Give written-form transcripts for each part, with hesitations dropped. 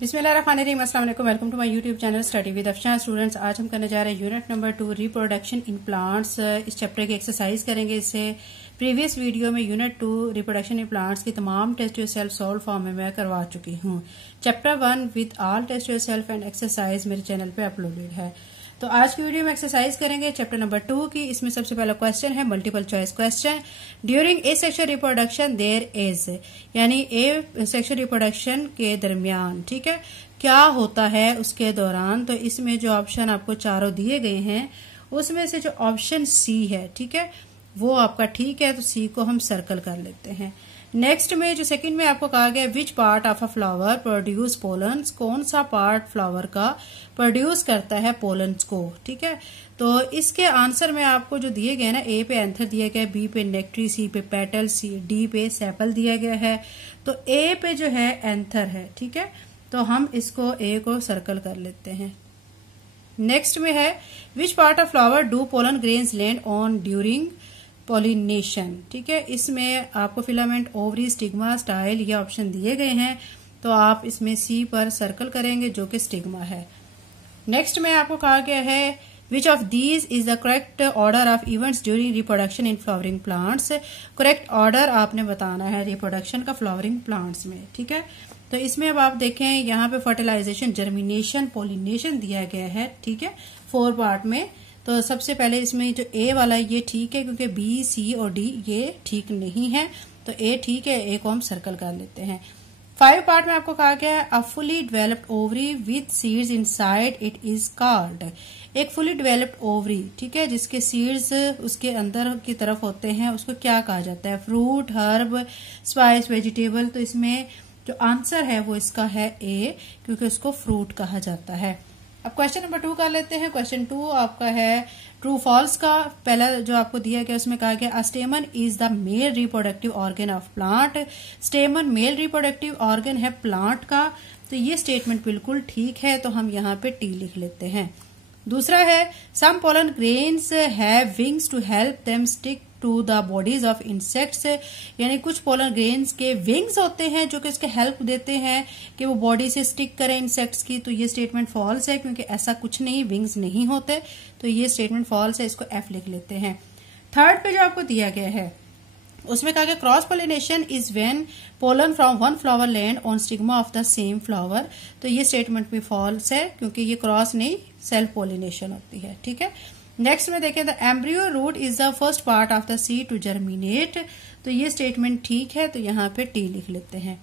बिस्मिल्लाहिर्रहमानिर्रहीम, अस्सलाम वालेकुम। Welcome to my YouTube channel study with Afshan. Students, आज हम करने जा रहे हैं unit number 2 reproduction in plants. इस चैप्टर की एक्सरसाइज करेंगे। इससे प्रीवियस वीडियो में यूनिट 2 रिप्रोडक्शन इन प्लांट्स की तमाम टेस्ट योरसेल्फ सॉल्व फॉर्म में मैं करवा चुकी हूँ। Chapter 1 with all test yourself and exercise मेरे चैनल पे अपलोडेड है। तो आज की वीडियो में एक्सरसाइज करेंगे चैप्टर नंबर 2 की। इसमें सबसे पहला क्वेश्चन है multiple choice question. During asexual reproduction there is, यानी ए सेक्शुअल रिप्रोडक्शन के दरमियान, ठीक है, क्या होता है उसके दौरान। तो इसमें जो ऑप्शन आपको चारों दिए गए हैं उसमें से जो ऑप्शन सी है, ठीक है, वो आपका ठीक है, तो सी को हम सर्कल कर लेते हैं। नेक्स्ट में जो सेकंड में आपको कहा गया which part of a flower produce pollens, कौन सा पार्ट फ्लावर का प्रोड्यूस करता है पोलन्स को, ठीक है। तो इसके आंसर में आपको जो दिए गए ना, ए पे एंथर दिया गया, बी पे नेक्ट्री, सी पे पेटल, डी पे सेपल दिया गया है। तो ए पे जो है एंथर है, ठीक है, तो हम इसको ए को सर्कल कर लेते हैं। नेक्स्ट में है which part of flower do pollen grains land on during pollination, ठीक है। इसमें आपको फिलामेंट, ओवरी, स्टिग्मा, स्टाइल ये ऑप्शन दिए गए हैं, तो आप इसमें सी पर सर्कल करेंगे जो कि स्टिग्मा है। नेक्स्ट में आपको कहा गया है which of these is the correct order of events during reproduction in flowering plants. Correct order आपने बताना है रिप्रोडक्शन का फ्लावरिंग प्लांट्स में, ठीक है। तो इसमें अब आप देखें यहाँ पे फर्टिलाइजेशन, जर्मिनेशन, पोलिनेशन दिया गया है, ठीक है, 4 पार्ट में। तो सबसे पहले इसमें जो ए वाला है ये ठीक है, क्योंकि बी, सी और डी ये ठीक नहीं है, तो ए ठीक है, ए को हम सर्कल कर लेते हैं। 5 पार्ट में आपको कहा गया है a fully developed ovary with seeds inside it is called. एक फुली डेवलप्ड ओवरी, ठीक है, जिसके सीड्स उसके अंदर की तरफ होते हैं, उसको क्या कहा जाता है? Fruit, herb, spice, vegetable. तो इसमें जो आंसर है वो इसका है ए, क्योंकि उसको फ्रूट कहा जाता है। अब क्वेश्चन नंबर 2 कर लेते हैं। क्वेश्चन 2 आपका है ट्रू फॉल्स का। पहला जो आपको दिया गया उसमें कहा गया स्टेमन is the male reproductive organ of plant. स्टेमन male reproductive organ है प्लांट का, तो ये स्टेटमेंट बिल्कुल ठीक है, तो हम यहाँ पे टी लिख लेते हैं। दूसरा है some pollen grains have wings to help them stick to the bodies of insects, यानी कुछ पोलन ग्रेन्स के विंग्स होते हैं जो कि इसके हेल्प देते हैं कि वो बॉडी से स्टिक करें इंसेक्ट्स की। तो ये स्टेटमेंट फॉल्स है, क्योंकि ऐसा कुछ नहीं, विंग्स नहीं होते, तो ये स्टेटमेंट फॉल्स है, इसको एफ लिख लेते हैं। थर्ड पे जो आपको दिया गया है उसमें कहा गया cross pollination is when pollen from one flower land on stigma of the same flower. तो ये स्टेटमेंट भी फॉल्स है, क्योंकि ये क्रॉस नहीं, सेल्फ पोलिनेशन होती है, ठीक है। नेक्स्ट में देखें the embryo root is the first part of the seed to germinate. तो ये स्टेटमेंट ठीक है, तो यहाँ पे टी लिख लेते हैं।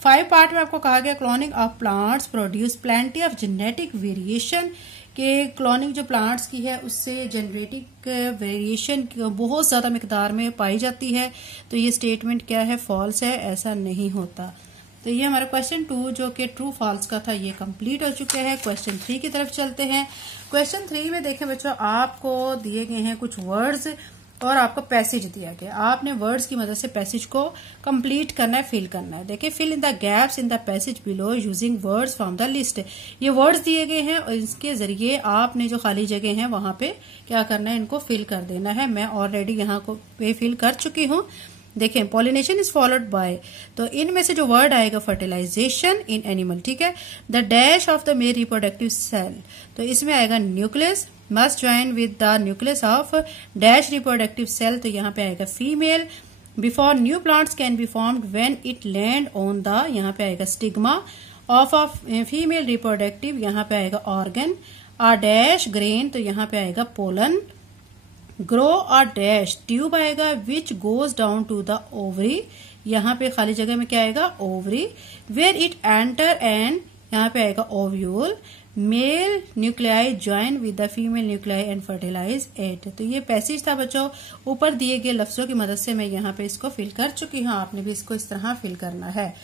5 पार्ट में आपको कहा गया cloning of plants produce plenty of genetic variation, के क्लोनिंग जो प्लांट्स की है उससे जेनेटिक वेरिएशन बहुत ज्यादा मिकदार में पाई जाती है। तो ये स्टेटमेंट क्या है? फॉल्स है, ऐसा नहीं होता। तो ये हमारा क्वेश्चन 2 जो कि ट्रू फॉल्स का था ये कंप्लीट हो चुके हैं। क्वेश्चन 3 की तरफ चलते हैं। क्वेश्चन 3 में देखें बच्चों, आपको दिए गए हैं कुछ वर्ड्स और आपको पैसेज दिया गया। आपने वर्ड्स की मदद से पैसेज को कंप्लीट करना है, फिल करना है। देखिए fill in the gaps in the passage below using words from the list. ये वर्ड्स दिए गए हैं और इसके जरिए आपने जो खाली जगह है वहां पे क्या करना है, इनको फिल कर देना है। मैं ऑलरेडी यहाँ पे फिल कर चुकी हूँ। देखें पॉलिनेशन इज फॉलोड बाय, तो इनमें से जो वर्ड आएगा फर्टिलाइजेशन इन एनिमल, ठीक है। The dash of the male reproductive cell, तो इसमें आएगा nucleus must join with the nucleus of dash reproductive cell, तो यहाँ पे आएगा female. Before new plants can be formed when it land on the, यहाँ पे आएगा स्टिग्मा ऑफ फीमेल रिप्रोडक्टिव, यहाँ पे आएगा ऑर्गन। आ डैश ग्रेन, तो यहाँ पे आएगा पोलन। ग्रो और डैश ट्यूब आएगा which goes down to the ovary, यहाँ पे खाली जगह में क्या आएगा? Ovary. Where it enter and, यहाँ पे आएगा ovule. Male nuclei join with the female nuclei and fertilise it. तो ये पैसेज था बच्चों, ऊपर दिए गए लफ्जों की मदद से मैं यहाँ पे इसको फिल कर चुकी हूँ। आपने भी इसको इस तरह फिल करना है।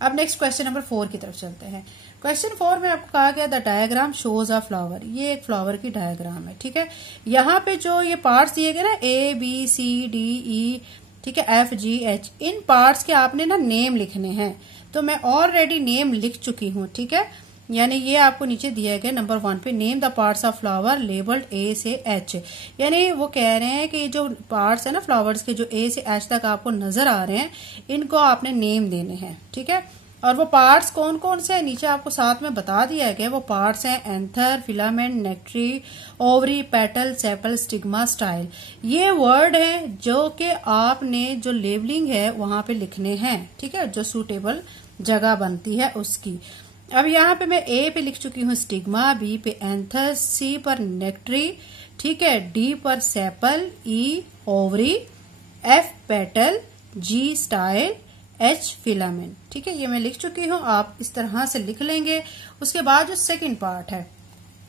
अब नेक्स्ट क्वेश्चन नंबर 4 की तरफ चलते हैं। क्वेश्चन 4 में आपको कहा गया the diagram shows a flower. ये एक फ्लावर की डायग्राम है, ठीक है। यहाँ पे जो ये पार्ट्स दिए गए ना, ए, बी, सी, डी, ई, ठीक है, एफ, जी, एच, इन पार्ट्स के आपने ना नेम लिखने हैं। तो मैं ऑलरेडी नेम लिख चुकी हूँ, ठीक है। यानी ये आपको नीचे दिया गया नंबर 1 पे, name the parts of flower labelled A से एच। यानी वो कह रहे हैं कि जो पार्ट्स है ना फ्लावर्स के, जो ए से एच तक आपको नजर आ रहे हैं, इनको आपने नेम देने हैं, ठीक है। और वो पार्ट्स कौन कौन से हैं नीचे आपको साथ में बता दिया है कि वो पार्ट्स हैं anther, filament, nectary, ovary, petal, sepal, stigma, style. ये वर्ड हैं जो कि आपने जो लेबलिंग है वहां पे लिखने हैं, ठीक है, जो सूटेबल जगह बनती है उसकी। अब यहाँ पे मैं ए पे लिख चुकी हूँ स्टिग्मा, बी पे एंथर, सी पर नेक्ट्री, ठीक है, डी पर सेपल, ई ओवरी, एफ पेटल, जी स्टाइल, एच फिलामेंट, ठीक है, ये मैं लिख चुकी हूँ। आप इस तरह से लिख लेंगे। उसके बाद जो सेकंड पार्ट है,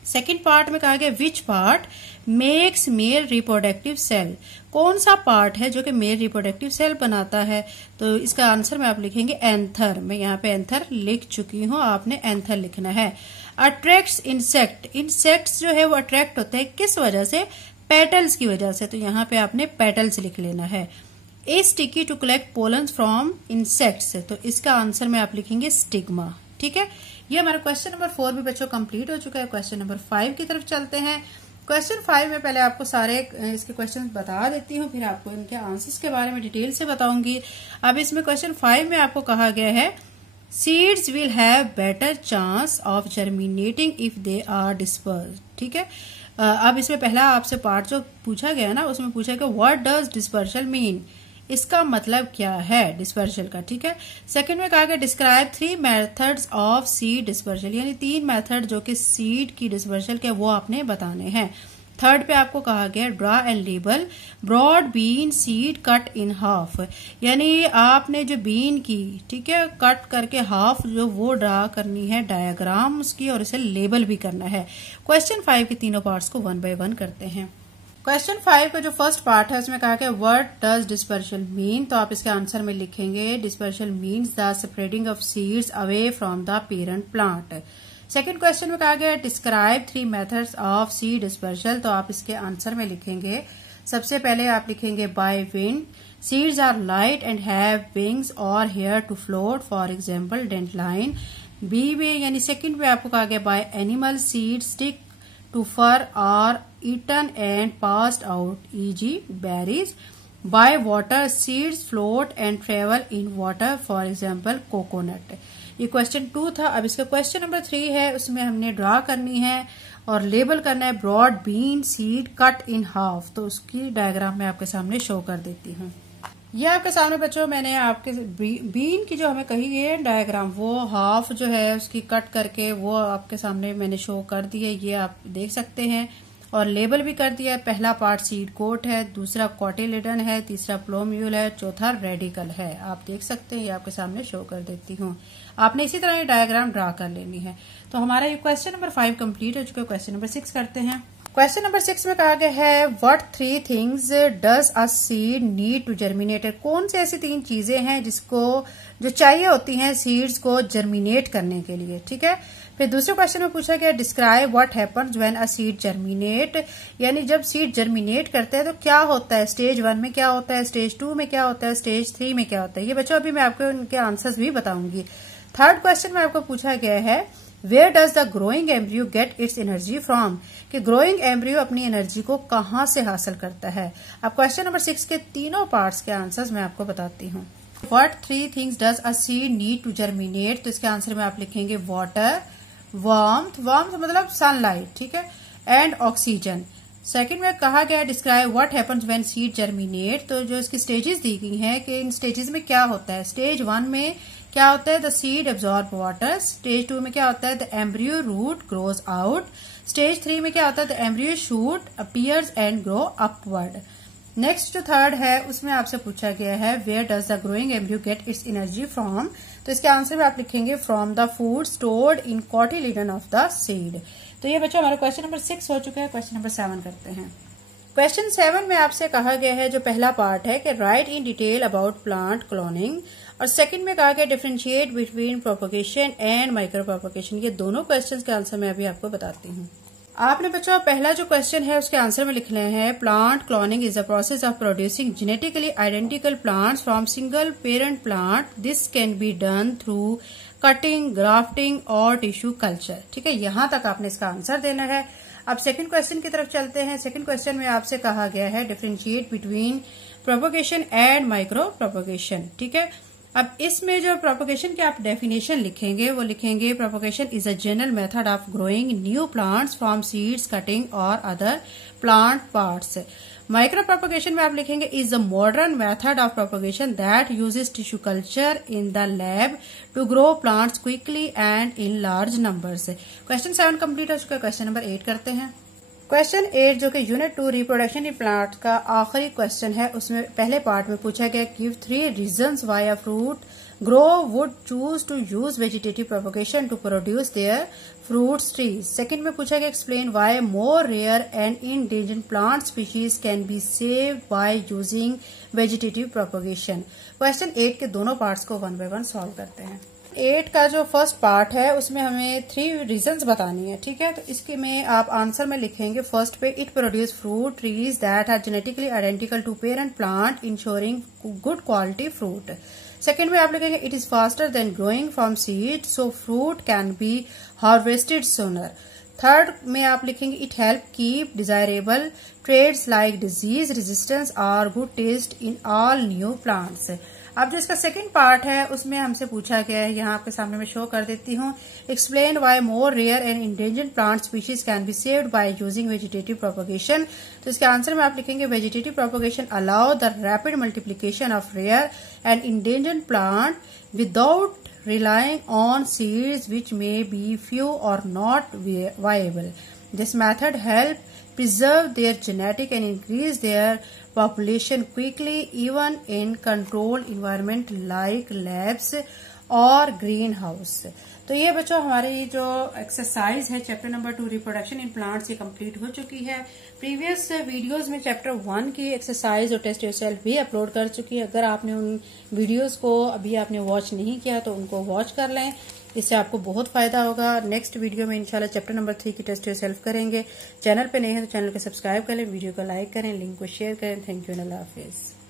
सेकंड पार्ट में कहा गया which part makes male reproductive cell, कौन सा पार्ट है जो कि मेल रिप्रोडक्टिव सेल बनाता है। तो इसका आंसर में आप लिखेंगे एंथर। मैं यहाँ पे एंथर लिख चुकी हूँ, आपने एंथर लिखना है। अट्रैक्ट्स इंसेक्ट, इंसेक्ट्स जो है वो अट्रैक्ट होते हैं किस वजह से, पेटल्स की वजह से, तो यहाँ पे आपने पेटल्स लिख लेना है। A sticky to collect pollen from insects, तो इसका आंसर में आप लिखेंगे स्टिग्मा, ठीक है। ये हमारा क्वेश्चन नंबर 4 भी बच्चों कंप्लीट हो चुका है। क्वेश्चन नंबर 5 की तरफ चलते हैं। क्वेश्चन 5 में पहले आपको सारे इसके क्वेश्चन बता देती हूँ, फिर आपको इनके आंसर्स के बारे में डिटेल से बताऊंगी। अब इसमें क्वेश्चन 5 में आपको कहा गया है seeds will have better chance of germinating if they are dispersed, ठीक है। अब इसमें पहला आपसे पार्ट जो पूछा गया ना, उसमें पूछा गया व्हाट डज डिस्पर्सल मीन, इसका मतलब क्या है डिस्पर्सल का, ठीक है। सेकंड में कहा गया describe 3 methods of seed dispersal, यानी 3 मेथड जो कि सीड की डिस्पर्सल के वो आपने बताने हैं। थर्ड पे आपको कहा गया draw and label broad bean seed cut in half, यानी आपने जो बीन की, ठीक है, कट करके हाफ जो वो ड्रा करनी है डायग्राम उसकी, और इसे लेबल भी करना है। क्वेश्चन 5 के तीनों पार्ट्स को 1 बाय 1 करते हैं। क्वेश्चन 5 का जो फर्स्ट पार्ट है उसमें कहा गया व्हाट डज डिस्पर्सल मीन, तो आप इसके आंसर में लिखेंगे dispersal means the spreading of seeds away from the parent plant. Second question में कहा गया describe 3 methods of seed dispersal, तो आप इसके आंसर में लिखेंगे सबसे पहले आप लिखेंगे by wind, seeds are light and have wings और hair to float, for example dandelion. B में यानी सेकंड में आपको कहा गया by animal seed stick to fur are eaten and passed out, e.g. berries. By water, seeds float and travel in water, for example coconut. ये question 2 था। अब इसका क्वेश्चन नंबर 3 है, उसमें हमने ड्रा करनी है और लेबल करना है broad bean seed cut in half, तो उसकी डायग्राम मैं आपके सामने शो कर देती हूँ। ये आपके सामने बच्चों मैंने आपके बीन की जो हमें कही गई है डायग्राम, वो हाफ जो है उसकी कट करके वो आपके सामने मैंने शो कर दी है, ये आप देख सकते हैं, और लेबल भी कर दिया है। पहला पार्ट सीड कोट है, दूसरा कॉटिलेडन है, तीसरा प्लोम्यूल है, चौथा रेडिकल है। आप देख सकते हैं, ये आपके सामने शो कर देती हूँ। आपने इसी तरह ये डायग्राम ड्रा कर लेनी है। तो हमारा ये क्वेश्चन नंबर 5 कंप्लीट हो चुका है। क्वेश्चन नंबर 6 करते हैं। क्वेश्चन नंबर 6 में कहा गया है what 3 things does a seed need to germinate, कौन सी ऐसी 3 चीजें हैं जिसको जो चाहिए होती हैं सीड्स को जर्मिनेट करने के लिए, ठीक है। फिर दूसरे क्वेश्चन में पूछा गया describe what happens when a seed germinate, यानी जब सीड जर्मिनेट करते हैं तो क्या होता है, स्टेज 1 में क्या होता है, स्टेज 2 में क्या होता है, स्टेज 3 में क्या होता है। ये बच्चों अभी मैं आपको उनके आंसर्स भी बताऊंगी। थर्ड क्वेश्चन में आपको पूछा गया है where does the growing embryo get its energy from, कि ग्रोइंग एम्ब्रियो अपनी एनर्जी को कहां से हासिल करता है। अब क्वेश्चन नंबर 6 के तीनों पार्ट्स के आंसर्स मैं आपको बताती हूँ। What 3 things does a seed need to germinate, तो इसके आंसर में आप लिखेंगे वाटर, वार्मथ, वार्मथ मतलब सनलाइट, ठीक है, एंड ऑक्सीजन। सेकंड में कहा गया describe what happens when seed germinate, तो जो इसकी स्टेजेस दी गई हैं कि इन स्टेजेस में क्या होता है। स्टेज 1 में क्या होता है, the seed absorb water. Stage 2 में क्या होता है, the embryo root grows out. Stage 3 में क्या होता है, the embryo shoot appears and grow upward. Next जो थर्ड है उसमें आपसे पूछा गया है where does the growing embryo get its energy from, तो इसके आंसर में आप लिखेंगे from the food stored in cotyledon of the seed. तो ये बच्चों हमारा क्वेश्चन नंबर 6 हो चुका है। क्वेश्चन नंबर 7 करते हैं। क्वेश्चन 7 में आपसे कहा गया है जो पहला पार्ट है कि right in detail about plant cloning, और सेकंड में कहा गया differentiate between propagation and micro propagation. ये दोनों क्वेश्चंस के आंसर मैं अभी आपको बताती हूँ। आपने बच्चों पहला जो क्वेश्चन है उसके आंसर में लिखना है plant cloning is the process of producing genetically identical plants from single parent plant. This can be done through cutting, grafting और टिश्यू कल्चर, ठीक है। यहां तक आपने इसका आंसर देना है। अब सेकंड क्वेश्चन की तरफ चलते हैं। सेकंड क्वेश्चन में आपसे कहा गया है differentiate between propagation and micro propagation, ठीक है। अब इसमें जो प्रोपोगेशन की आप डेफिनेशन लिखेंगे वो लिखेंगे propagation is a general method of growing new plants from seeds, cutting और other plant parts. Micro propagation में आप लिखेंगे is a modern method of propagation that uses tissue culture in the lab to grow plants quickly and in large numbers. Question 7 complete हो चुका है। Question number 8 करते हैं। Question 8 जो कि यूनिट 2 रिप्रोडक्शन इन प्लांट का आखिरी क्वेश्चन है, उसमें पहले पार्ट में पूछा गया give 3 reasons why a fruit grow would choose to use vegetative propagation to produce their fruits trees. Second में पूछा गया explain why more rare and endangered plant species can be saved by using vegetative propagation. Question 8 के दोनों parts को 1 bye 1 solve करते हैं। 8 का जो फर्स्ट पार्ट है उसमें हमें 3 रीजंस बतानी है, ठीक है। तो इसके में आप आंसर में लिखेंगे फर्स्ट पे it produce fruit trees that are genetically identical to parent plant ensuring good quality fruit. Second में आप लिखेंगे it is faster than growing from seed so fruit can be harvested sooner. Third में आप लिखेंगे it help keep desirable traits like disease resistance और good taste in all new plants. अब जो इसका सेकंड पार्ट है उसमें हमसे पूछा गया है, यहाँ आपके सामने मैं शो कर देती हूँ, explain why more rare and endangered plant species can be saved by using vegetative propagation. तो इसके आंसर में आप लिखेंगे vegetative propagation allow the rapid multiplication of rare and endangered plant without relying on seeds which may be few or not viable. This method help preserve their genetic and increase their population quickly even in controlled environment like labs और green house. तो ये बच्चों हमारी जो exercise है chapter number 2 reproduction in plants ये complete हो चुकी है। प्रीवियस वीडियोस में चैप्टर 1 की एक्सरसाइज और टेस्ट योरसेल्फ भी अपलोड कर चुकी है। अगर आपने उन वीडियोस को अभी आपने वॉच नहीं किया तो उनको वॉच कर लें, इससे आपको बहुत फायदा होगा। नेक्स्ट वीडियो में इंशाल्लाह चैप्टर नंबर 3 की टेस्ट योरसेल्फ करेंगे। चैनल पे नए हैं तो चैनल को सब्सक्राइब करें, वीडियो को लाइक करें, लिंक को शेयर करें। Thank you, Allah Hafiz.